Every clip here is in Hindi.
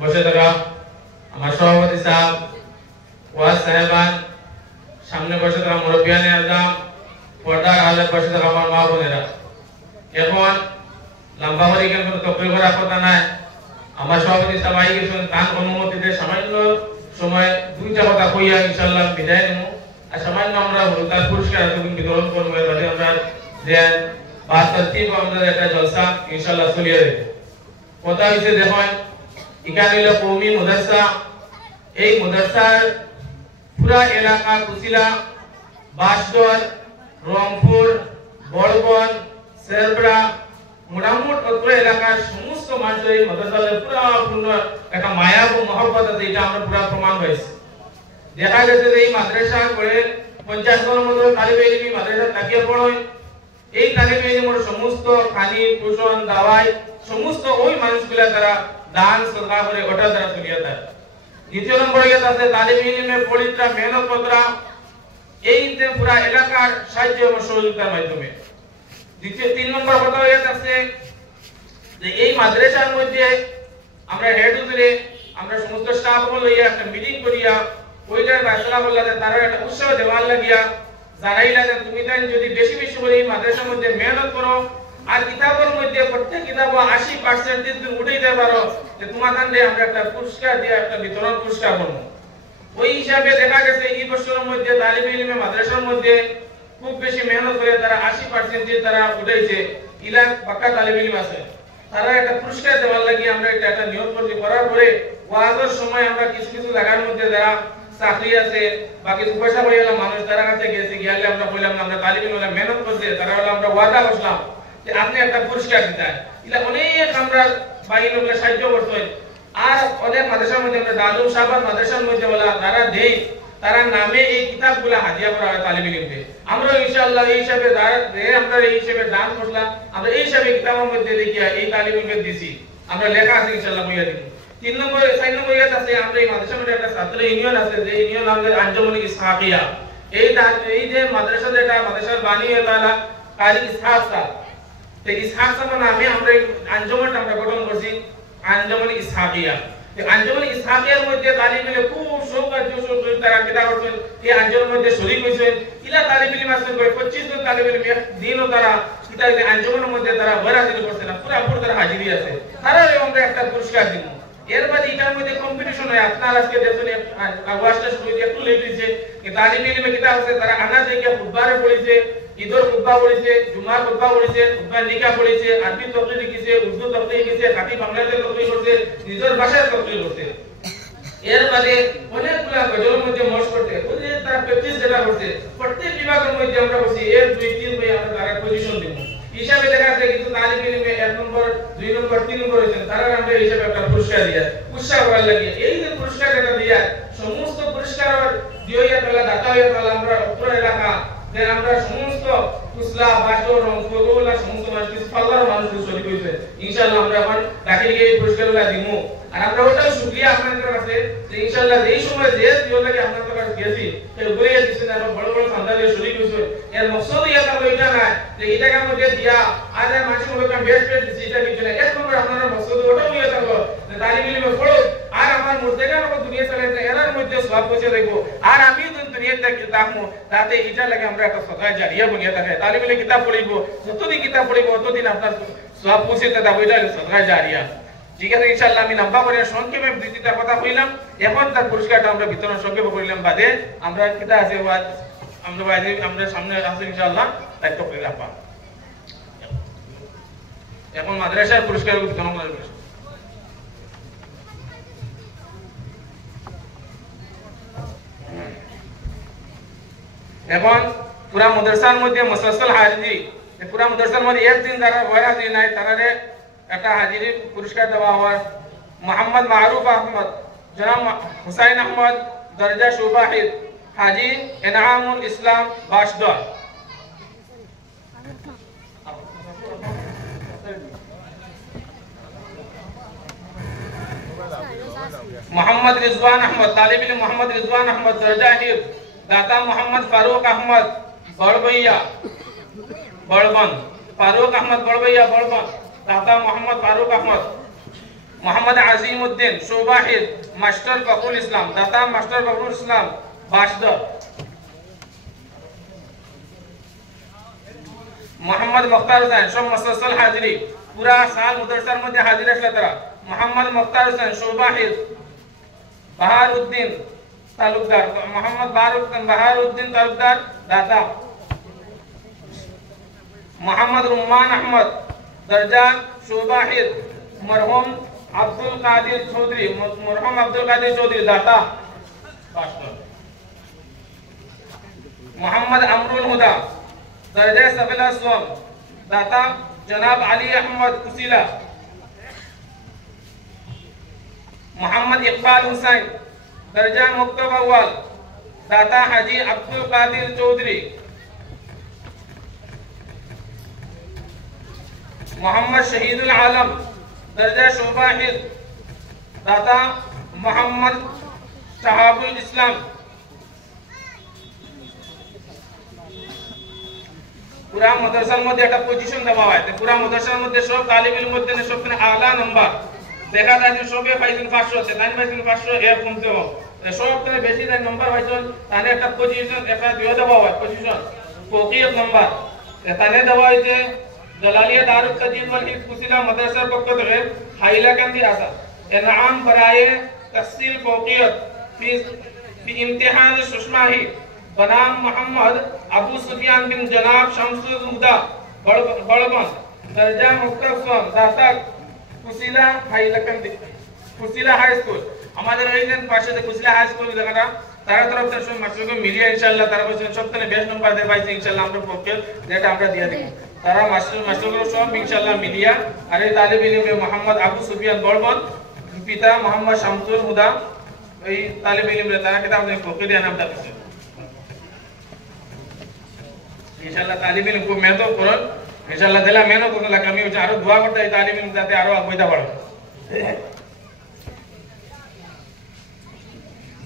বসে থাকা আমার সভাপতি সাহেব ওয়াজ সাহেবান সামনে বসে থাকা মুরব্বিয়ানে আজম পর্দার আলে বসে থাকা আমার মা বোনেরা এখন লম্বা করে কেন তকরির করার কথা নাই আমার সভাপতি সবাই গেছেন তার অনুমতিতে সামান্য সময় দুইটা কথা কইয়া ইনশাআল্লাহ বিদায় নেব আর সামান্য আমরা হলুদার পুরস্কার বিতরণ করব এবারে আমরা দেন পাঁচ তারিখ আমরা একটা জলসা ইনশাআল্লাহ চলিয়ে দেব কথা হইছে দেখুন এখানে হলো কওমি মাদ্রাসা এই মাদ্রাসার পুরা এলাকা কুচিলা বাসডর রংপুর বড়বন শেরবড়া মোটামুট অত্র এলাকার সমস্ত মানুষ এই মাদ্রাসার পুরা পূর্ণ একটা মায়া ও মহব্বত আছে এটা আমরা পুরা প্রমাণ পাইছি দেখা গেছে যে এই মাদ্রাসা করে 50 জনের মতো তালিবে ইলমি মাদ্রাসা তাকিয়ে পড়য় এই তালিবে ইলমের সমস্ত খানি পোষণ দাওয়াই সমস্ত ওই মানুষগুলা তারা দান সদকা করে ওটা দ্বারা চলিয়ে দেয় দ্বিতীয় নম্বরে আছে তালিবে ইলমে পড়িত্রা মেহনত করা এই যে পুরা এলাকার সাহায্য ও সহযোগিতার মাধ্যমে দ্বিতীয় 3 নম্বর কথা হইতাছে যে এই মাদ্রাসার মধ্যে আমরা হেড উজরে আমরা সমস্ত স্টাফ লইয়া একটা মিটিং করিয়া ওইটার ফয়সালা বললাতে তারা একটা উৎসাহ দেওয়ার লাগিয়া জানাইলা যে তুমি তাই যদি বেশি বেশি করে এই মাদ্রাসার মধ্যে মেহনত করো আর কিতাবের মধ্যে প্রত্যেক কিতাব 80% দিন উঠাইতে পারো যে তোমার কাছে আমরা একটা পুরস্কার দিয়া একটা বিতরণ পুরস্কার করব ওই হিসাবে দেখা গেছে এই বছরের মধ্যে তালিবে ইলমে মাদ্রাসার মধ্যে খুব বেশি মেহনত করে তারা 80% যে তারা উঠাইছে ইলা পাক্কা তালিবে ইলম আছে তারা একটা পুরস্কার দেওয়ার লাগি আমরা একটা নিয়ম করার পরে ওয়াজের সময় আমরা কিছু কিছু জায়গার মধ্যে যারা চাকরি আছে বা কিছু পয়সা পয়লা মানুষ তারা কাছে গেছে গিয়ালে আমরা কইলাম আমরা তালিবে ইলম মেহনত করতে তারা হলো আমরা ওয়াদা করলাম যে আপনি একটা পুরস্কার দিতেন ইলা অনেক আমরা বাইরে সাহায্য করতেন আর অনেক মাদ্রাসার মধ্যে আমরা দারুল শাবাব মাদ্রাসার মধ্যে বলা তারা দেই তারা নামে এই কিতাবগুলো হাদিয়া করা হয় তালিবে ইলমে আমরা ইনশাআল্লাহ এই হিসাবে আমরা এই হিসাবে দান করলাম আমরা এই হিসাবে কিতাবের মধ্যে দেখিয়া এই তালিবে ইলমে দিছি আমরা লেখা আছে ইনশাআল্লাহ বইয়া দিব 3 নম্বর 4 নম্বর আছে আমরা এই মাদ্রাসার মধ্যে একটা ছাত্র ইউনিয়ন আছে যে ইউনিয়ন আমাদের আঞ্জুমান ইসহাকিয়া এই যে মাদ্রাসা যেটা মাদ্রাসার বাণী তাআলা কারি ইসহাক সাহেব এই ইসহাক সাহেব নামে আমরা আঞ্জুমানটা আমরা গঠন করছি আঞ্জুমান ইসহাকিয়া এই আঞ্জুমান ইসহাকিয়ার মধ্যে তালিবে ইলমে খুব সৌকার জোশ তারা কিতাব পড়ছেন এই আঞ্জুমানের মধ্যে শরীক হইছেন ইলা তালিবে ইলম আছে 25 জন তালিবে ইলম দিনও তারা কিতাব আঞ্জুমানের মধ্যে তারা বরাদিল করছেন পুরো তারা হাজিরি আছে তারা আমরা একটা পুরস্কার দিব এর বাদে এটার মধ্যে কম্পিটিশন হয় আপনারা আজকে দেখুন ওয়াজটা শুরু হইতে একটু লেট হইছে এই তালিবে ইলমে কিতাব আছে তারা আনা থেকে খুতবারে পড়িছে ঈদের খুতবা পড়িছে জুমার খুতবা পড়িছে খুতবা নিকা পড়িছে আরবি তফসির লিখেছে উর্দু তফসির লিখেছে খাঁটি বাংলাতে তফসির করছে নিজের ভাষায় তফসির করছে এর বাদে অনেকগুলা গজলের মধ্যে মশ করতে বুঝলে তারা প্র্যাকটিস যেটা করছে প্রত্যেক বিভাগের মধ্যে আমরা বলছি 1 2 3 বই আমরা তারা পজিশন দেব হিসাবে দেখা যাচ্ছে কিন্তু তালিবে ইলমে 1 নম্বর 2 নম্বর 3 নম্বর হয়েছেন তারা আমরা হিসাবে একটা পুরস্কার দিয়া উৎসাহ করার লাগে এই যে পুরস্কার যেটা দিয়া সমস্ত পুরস্কার দিওয়া তালা দাতা হইয়া তালা আমরা পুরো এলাকা যে আমরা সমস্ত কুসলা বাসর রংপুর ওলা সমস্ত মানুষ পাল্লার মানুষ শরীক হইছে ইনশাআল্লাহ আমরা এখন দাখিলকে এই পুরস্কারগুলো দিমু আর আমরা ওটাও শুকরিয়া আপনাদের কাছে যে ইনশাআল্লাহ এই সময় যে দিও লাগে আপনাদের কাছে গেছি এই উপরে দিছেন আমরা বড় বড় সন্তানদের শরীক হইছে এর মকসদ ইয়া তাহলে এটা না যে এই টাকা মধ্যে দিয়া আর মানুষ মধ্যে বেস্ট বেস্ট দিছি এটা কিছু না এক নম্বর আপনারা মকসদ ওটাও ইয়া তাহলে যে তালিবে ইলমে পড়ো আর আমার মুর্দেগা লোক দুনিয়া চালাতে এরার মধ্যে সওয়াব পৌঁছে দেবো আর আমি দুনিয়াতে কিতাবমু তাতে এটা লাগে আমরা একটা সদকা জারিয়া বনিয়া থাকে তালিবে ইলমে কিতাব পড়িব যতদিন কিতাব পড়িব ততদিন আপনার সওয়াব পৌঁছে দেবো এটা সদকা জারিয়া ঠিক আছে ইনশাআল্লাহ আমি লম্বা করে সংক্ষেপে দুইটা কথা কইলাম এখন তার পুরস্কারটা আমরা বিতরণ সংক্ষেপে করিলাম বাদে আমরা কিতা আছে আমরা সামনে আছে ইনশাআল্লাহ দায়িত্ব করে রাখবা এখন মাদ্রাসার পুরস্কার বিতরণ করব এখন পুরা মাদ্রাসার মধ্যে মুসলসল হাজিরি পুরা মাদ্রাসার মধ্যে একদিন যারা হয় হাজিরি নাই তারারে একটা হাজিরি পুরস্কার দেওয়া হওয়ার মোহাম্মদ মারুফ আহমদ জনাব হুসাইন আহমদ দরজা সুবাহিদ হাজি এনামুল ইসলাম বাসদর मोहम्मद रिजवान अहमद तालिब इल्म मोहम्मद रिजवान अहमद दर्जा हिफ्ज दाता मोहम्मद फारूक अहमद बड़बैया बड़बन फारूक अहमद बड़बैया बड़बन दाता मोहम्मद फारूक अहमद मोहम्मद अजीमुद्दीन शोभा हिफ्ज मास्टर फखरुल इस्लाम दाता मास्टर फखरुल इस्लाम बाशदर मोहम्मद मुख्तार हुसैन सब मुसलसल हाजिरी पूरा साल मदरसार मध्ये हाजिर असला तरा मोहम्मद मुख्तार हुसैन शोभा हिफ्ज बहारुद्दीन तालुकदार मोहम्मद बहारुद्दीन तालुकदार दाता मोहम्मद रुमान अहमद दर्जा शोभा हिफ्ज मरहूम अब्दुल कादिर चौधरी मरहूम अब्दुल कादिर चौधरी दाता मोहम्मद अमरुल हुदा दर्जा सबला स्वम दाता जनाब अली अहमद कुसीला मोहम्मद इकबाल हुसैन दर्जा मुक्तब अव्वल दाता हाजी अब्दुल कादिर चौधरी मोहम्मद शहीदुल आलम दर्जा शोभा हिफ्ज दाता मोहम्मद शहाबुल इस्लाम पूरा मदरसामध्ये একটা পজিশন দেওয়া হয় তো পুরা মদরসার মধ্যে সব তালিব ইলম মধ্যে সবখানে আলা নাম্বার দেখা যায় যে সবে পাইছেন 500 তে তাই পাইছেন 500 এর কমতে হবে সবখানে বেশি দেন নাম্বার পাইছেন তাহলে একটা পজিশন একটা দিয়ে দেওয়া হয় পজিশন ফকিয়ত নাম্বার এখানে দেওয়া হয়েছে জালালিয়া দারুত তাজিদ ওয়াল হিফজ কুসিলা মাদ্রাসার পক্ষ থেকে হাইলাকান্দি আসা ইনাম বরায়ে তহসিল ফকিয়ত ফি ইমতিহান সুশমাহি बनाम मोहम्मद अबू सुफियान बिन जनाब शमसुल हुदा बड़बन दर्जा मुक्तसम दाता कुसिला हाईलकंदी कुसिला हाई स्कूल আমাদের এইখান পাশে যে কুসিলা হাই স্কুল জায়গাটা তার তরফ থেকে সব মাস্টারকে মিলিয়ে ইনশাআল্লাহ তারা বলছেন সবখানে বেস্ট নাম্বার দেয় পাইছে ইনশাআল্লাহ আমরা পক্ষে যেটা আমরা দিয়ে দেব তারা মাস্টারগুলো সব ইনশাআল্লাহ মিলিয়া আর এই তালিব ইলমে মোহাম্মদ আবু সুফিয়ান বড়বন পিতা মোহাম্মদ শামসুল হুদা এই তালিব ইলমে তারা কিতাব আমাদের পক্ষে দিয়ে নামটা দিচ্ছে इंशाल्लाह तालिब इल्म को मेहनत करो इंशाल्लाह दिला मेहनत करला कमी हो आरो दुआ करता है तालिब इल्म जाते आरो आगोइता पड़ो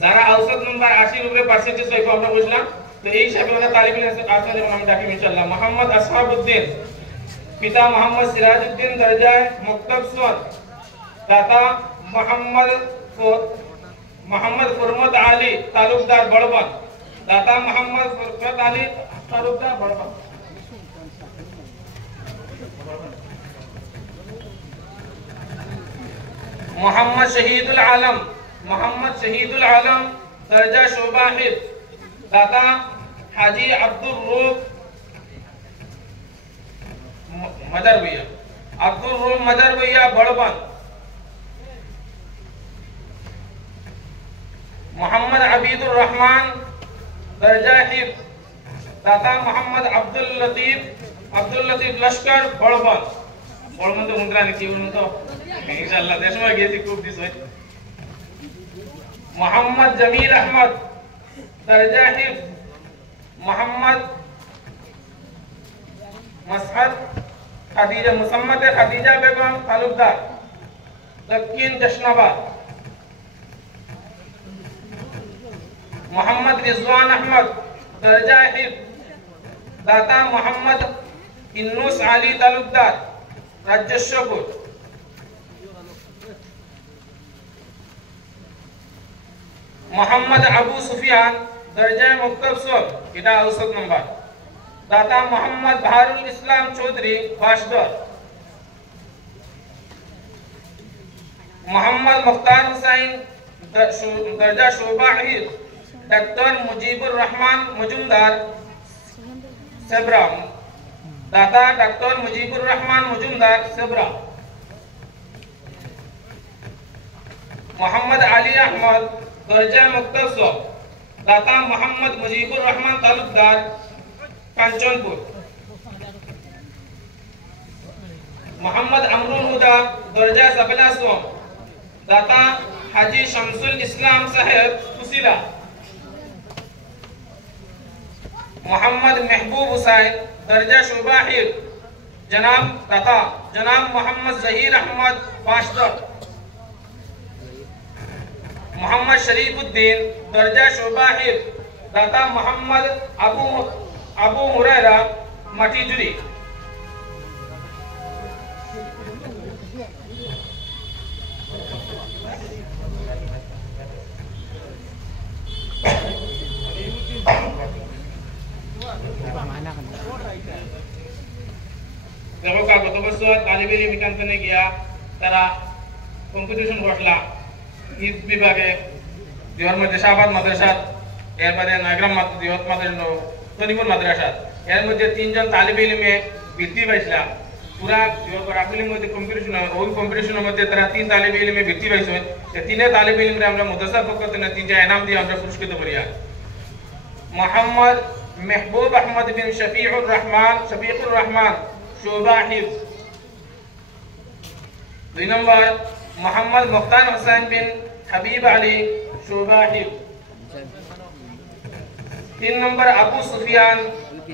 যারা औसत नंबर 80 উপরে পার্সেন্টেজ পাইবো আমরা বুঝলাম তো এই হিসাবে ওরা তালিব ইলম আসলে নাম ডাকি ইনশাআল্লাহ মোহাম্মদ আসহাবউদ্দিন পিতা মোহাম্মদ সিরাজউদ্দিন দরজা মুক্তব সুন দাতা মোহাম্মদ ফরমত আলী তালুকদার বড়বন दाता मोहम्मद फरकत अली तालुकदार बड़बन मोहम्मद शहीदुल आलम दर्जा शोभा हिफ्ज दाता हाजी अब्दुल रूफ मदर भैया बड़बन मोहम्मद अबीदुर रहमान दर्जा हिफ्ज दाता मोहम्मद अब्दुल लतीफ लश्कर बड़बन तो मुद्रा नीति तो इंशाल्लाह देश में गए खूब दिस है मोहम्मद जमील अहमद दर्जा हिफ्ज मोहम्मद खदीजा बेगम तालुकदार दक्षिण जशनाबाद मोहम्मद रिजवान अहमद दर्जा हिफ्ज दाता मोहम्मद इन्नुस अली तालुकदार राजस्वपुर मोहम्मद अबू सुफियान दर्जा मुक्तसर এটা औसत नंबर दाता मोहम्मद बहारुल इस्लाम चौधरी बाशदर मोहम्मद मुख्तार हुसैन दर्जा शोभा हिफ्ज डॉक्टर मुजीबुर रहमान मुजुमदार सेब्रा दाता डॉक्टर मुजीबुर रहमान मुजुमदार सेब्रा मोहम्मद अली अहमद दर्जा मुक्तसर दाता मोहम्मद मुजीबुर रहमान तालुकदार कांचनपुर मोहम्मद अमरुल हुदा दर्जा सबला सोम दाता हाजी शमसुल इस्लाम साहेब कुसिला मोहम्मद महबूब हुसैन दर्जा शोभा हिफ्ज जनाब मोहम्मद जहीर अहमद बाशदर मोहम्मद शरीफुद्दीन दर्जा शोभा हिफ्ज दाता मोहम्मद अबू हुरैरा मटीजुरी। देखो का गत बছর তালিব ইলম বিকান্তনে গিয়া তারা কম্পিটিশন বসলা ঈদ বিভাগে দিওর মধ্যে শাহবাদ মাদ্রাসা এর বাদে নাগরাম দিওত মাদ্রাসা তনিপুর মাদ্রাসা এর মধ্যে তিনজন তালিব ইলমে বৃত্তি পাইছিলা পুরা দিওর রাফিলের মধ্যে কম্পিটিশন ওই কম্পিটিশনের মধ্যে তারা তিন তালিব ইলমে বৃত্তি পাইছেন এই তিনে তালিব ইলমে আমরা মাদ্রাসার পক্ষ থেকে তিনটা ইনাম দিয়ে আমরা পুরস্কৃত করিয়া। মোহাম্মদ महबूब अहमद बिन शफीउर रहमान शोभा हिफ्ज। 2 नंबर मोहम्मद मुख्तार हुसैन बिन हबीब अली शोभा हिफ्ज। 3 नंबर अबू सुफियान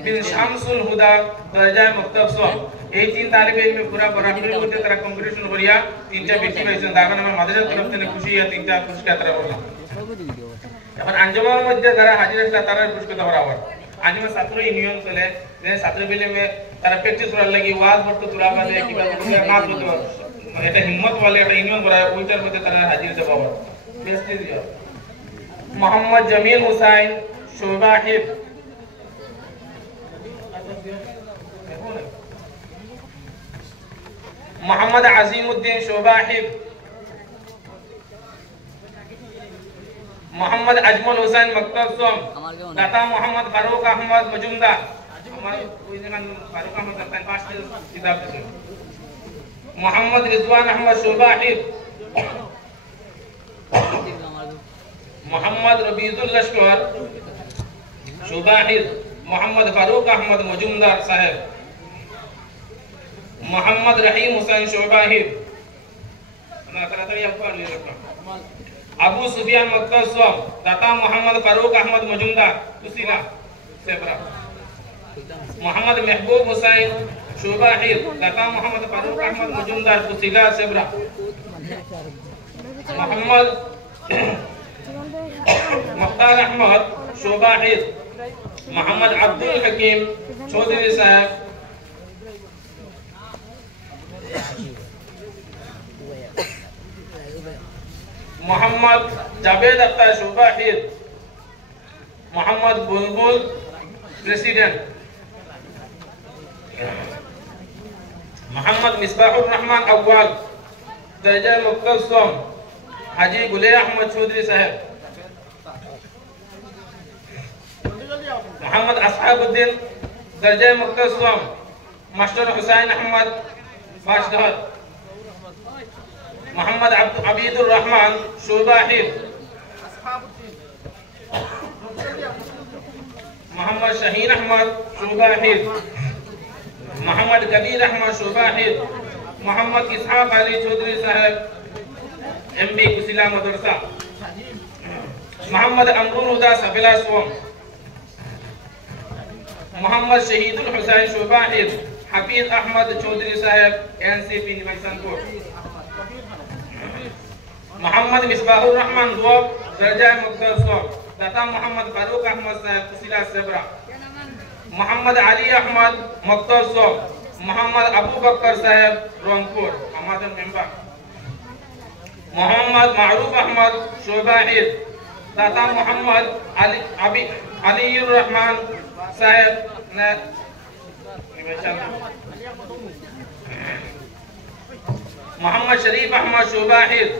बिन शामसुल हुदा दर्जा मक्तब सब। এই তিন তালিবে ইলমে পুরা বরাবরের মধ্যে তারা কম্পিটিশন করিয়া তিনটা ব্যক্তি পাইছেন। দাগান আমার মাদ্রাসার তরফ থেকে খুশি হইয়া তিনটা পুরস্কার তারা করলাম। এখন আঞ্জুমানের মধ্যে যারা হাজির হয়েছিল তারা পুরস্কৃত করা হবে। আঞ্জুমান ছাত্র ইউনিয়ন চলে যে ছাত্র বিলেমে তারা প্র্যাকটিস করার লাগি ওয়াজ করতে তোরা বাদে কিবা না করতে এটা হিম্মত বলে একটা ইউনিয়ন করা ওইটার মধ্যে তারা হাজির হতে পারবে। বেস্ট দিও মোহাম্মদ জামিল হুসাইন শোভা হিফজ। मोहम्मद अजीमुद्दीन शोभा हिफ्ज। मोहम्मद अजमल हुसैन मक्तब सोम दाता मोहम्मद फारूक अहमद मजुमदार फारूक अहमद किताब। मोहम्मद रिजवान अहमद शोभा हिफ्ज। मोहम्मद रबीजुल लश्कर शोभा हिफ्ज। मोहम्मद फारूक अहमद मजुमदार साहब। मोहम्मद रहीम हुसैन शोभा हिफ्ज। अबू सुफियान मक्तब सोम दाता मोहम्मद फारूक अहमद मजुमदार कुसीला सेबरा। मोहम्मद महबूब हुसैन शोभा हिफ्ज दाता मोहम्मद फारूक अहमद मजुमदार कुसीला सेबरा। मोहम्मद मुख्तार अहमद शोभा हिफ्ज। मोहम्मद अब्दुल हकीम चौधरी साहब। मोहम्मद जावेद अख्तर शोभा हिफ्ज। मोहम्मद बुलबुल प्रेसिडेंट। मोहम्मद मिसबाहुर रहमान अव्वल दर्जा मुक्तब सोम हाजी गुले अहमद चौधरी साहब। मोहम्मद असहाबुद्दीन दर्जा मुक्तब सोम मास्टर हुसैन अहमद बाशदहर। मोहम्मद अबीदुर रहमान शोभा हिफ्ज। मोहम्मद शहीन अहमद शोभा हिफ्ज। मोहम्मद कबीर अहमद शोभा हिफ्ज। मोहम्मद इसहाक अली चौधरी साहब एमबी कुसिला मदरसा। मोहम्मद अमरुल हुदा सबिला सोम। मोहम्मद शहीदुल हुसैन शोभा हिफ्ज। हफीज अहमद चौधरी साहब एनसीपी निमैसनपुर। मोहम्मद मिसबाहुर रहमान दुआब दर्जा मुक्तब सोम दाता मोहम्मद फारूक अहमद साहब कुसिला सेबरा। मोहम्मद अली अहमद मुक्तब सोम मोहम्मद अबू बकर साहब रोंगपुर हमादन मेंबर। मोहम्मद मारूफ अहमद शोभा हिफ्ज दाता मोहम्मद अलीउर रहमान साहब ने मोहम्मद शरीफ अहमद शोभा हिफ्ज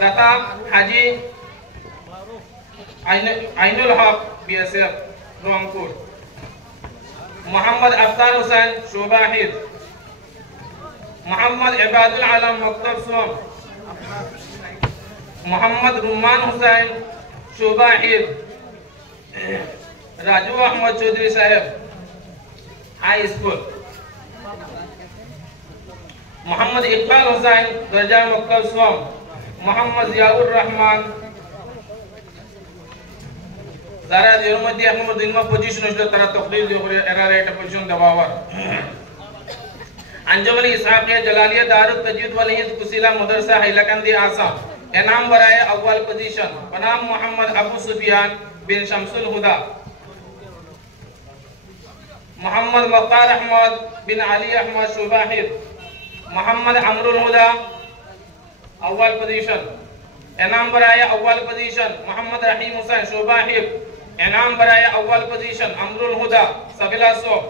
दाता हाजी आइनुल हक बीएसएफ रोंगपुर। मोहम्मद अफ्तार हुसैन शोभा हिफ्ज। मोहम्मद इबादुल आलम मक्तब सोम। मोहम्मद रुमान हुसैन शोभा हिफ्ज। राजू अहमद चौधरी साहब हाई स्कूल। मोहम्मद इकबाल हुसैन दर्जा मुक्तब सोम। मोहम्मद जियाउर रहमान যারা এর মধ্যে এখন দিন পজিশন হইল তারা তকদির দিয়ে করে এরারে একটা পজিশন দেওয়া হওয়ার। আঞ্জুমান ইসহাকিয়া জালালিয়া দারুত তাজওয়ীদ ওয়াল হিফজ কুসিলা মাদ্রাসা হাইলাকান্দি আসাম इनाम बराए अव्वल पोजीशन बनाम मोहम्मद अबू सुफियान बिन शमसुल हुदा। मोहम्मद मुख्तार अहमद बिन अली अहमद शुबाहिर। मोहम्मद अमरुल हुदा अव्वल पोजीशन। इनाम बराए अव्वल पोजीशन मोहम्मद रहीम हुसैन शुबाहिर। इनाम बराए अव्वल पोजीशन अमरुल हुदा सबीला सोम।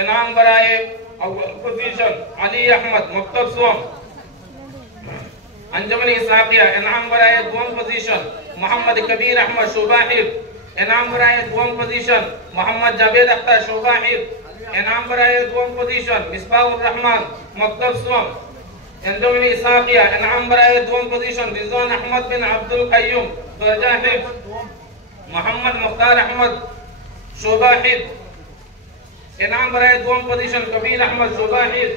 इनाम बराए अव्वल पोजीशन अली अहमद मक्तब सोम। अंजुमन इसाकिया इनाम बराए दोम पोजीशन मोहम्मद कबीर अहमद शुबाहिर। इनाम बराए दोम पोजीशन मोहम्मद जावेद अख्तर शुबाहिर। इनाम बराए दोम पोजीशन मिसबाहुर रहमान मक्तब सोम। अंजुमन इसाकिया इनाम बराए दोम पोजीशन रिजवान अहमद बिन अब्दुल कय्यूम दर्जा हिफ्ज। मोहम्मद मुख्तार अहमद शुबाहिर। इनाम बराए दोम पोजीशन कबीर अहमद शुबाहिर।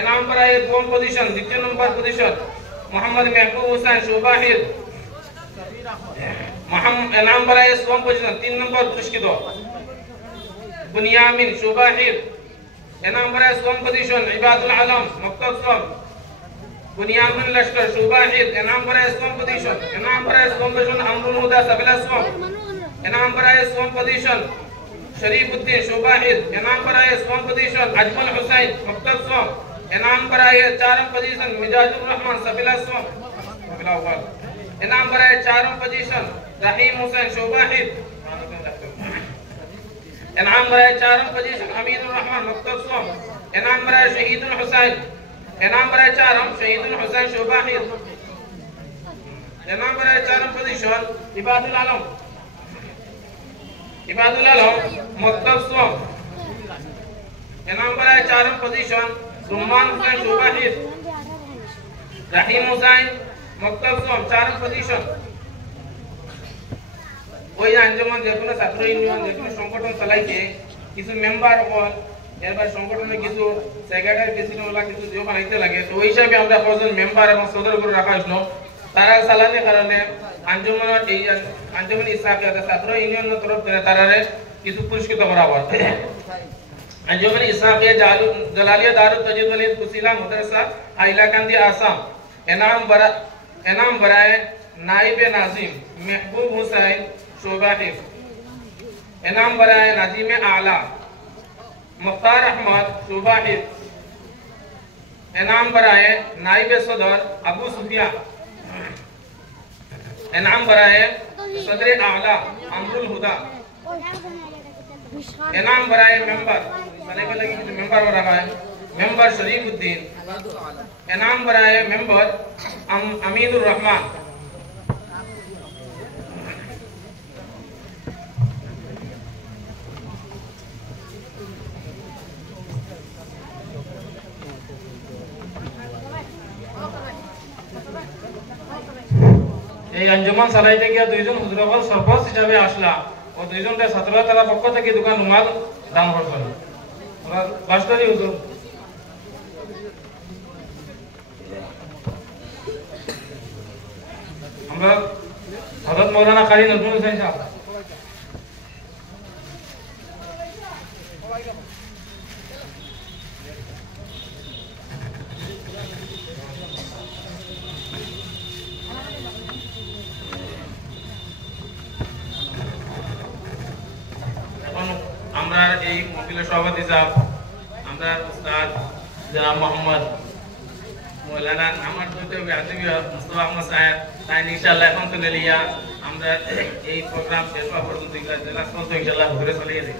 इनाम बराए दोम पोजीशन द्वितीय नंबर पोजीशन मोहम्मद महबूब हुसैन शुबाहिर। इनाम बराए सोम पोजीशन 3 नंबर पुरस्कृत बुनियामिन शुबाहिर। इनाम बराए सोम पोजीशन इबादुल आलम मक्तब सोम। बुनियामिन लश्कर शुबाहिर। इनाम बराए सोम पोजीशन अमरुल हुदा सबीला सोम। इनाम बराए सोम पोजीशन शरीफुद्दीन शुबाहिर। इनाम बराए सोम पोजीशन अजमल हुसैन मक्तब सोम। इनाम बराए चारम पोजीशन मिजाजुर रहमान सबीला सोम सबीला अव्वल। इनाम बराए चारम पोजीशन रहीम हुसैन शुबाहिर। इनाम बराए चारम पोजीशन हमीदुर रहमान मक्तब सोम। इनाम बराए शहीदुल हुसैन। इनाम बराए चारम शहीदुल हुसैन शुबाहिर। इनाम बराए चारम पोजीशन इबादुल आलम मक्तब सोम। इनाम बराए चारम पोजीशन रुमान हुसैन शुबाहिर। रहीम हुसैन मक्तब सोम चारम पोजीशन। ওই আঞ্জুমান যে কোনো ছাত্র ইউনিয়ন যে কোনো সংগঠন চালাইছে কিছু মেম্বার হল এরবার সংগঠনে কিছু সেক্রেটারি প্রেসিডেন্ট ওলা কিছু যে বানাইতে লাগে তো ওই হিসাবে আমরা কজন মেম্বার এবং সদর করে রাখা হইছিল তারা চালানোর কারণে আঞ্জুমানের এই আঞ্জুমান ইসলামিয়া ছাত্র ইউনিয়নের তরফ থেকে তারারে কিছু পুরস্কৃত করা হয়। अंजुमन इस्लामिया जलालिया दारुल तजीद वल कुसीला मदरसा हाइलाकांदी आसाम। इनाम बराए नाइब नाजिम महबूब हुसैन शुबाहिर। इनाम बराए नाजिम आला मुख्तार अहमद शुबाहिर। इनाम बराए नाइब सदर अबू सुफियान। इनाम बराए सदर आला अमरुल हुदा। इनाम बराए मेंबर मेंबर हो रहा है मेंबर शरीफुद्दीन। इनाम बराए मेंबर अमीनुर रहमान। এই আঞ্জুমান চালাইতে গিয়া দুইজন হুজুরগণ সরপঞ্চ হিসাবে আসলা ও দুইজনটা ছাত্র তারা পক্ষ থেকে দোকান রুমাল দান করছেন। আমরা বাস্তবই হুজুর আমরা হযরত মাওলানা কারি নজরুল হোসেন সাহেব আমরা এই মহিলা সভাপতি সাহেব আমরা উস্তাদ জনাব মোহাম্মদ মৌলানা আমার দুটো আদবি মুস্তাফা আহমদ সাহেব তাই ইনশাআল্লাহ এখন তুলে লিয়া আমরা এই প্রোগ্রাম শেষ হওয়া পর্যন্ত ইনশাআল্লাহ ঘুরে চলে যাই।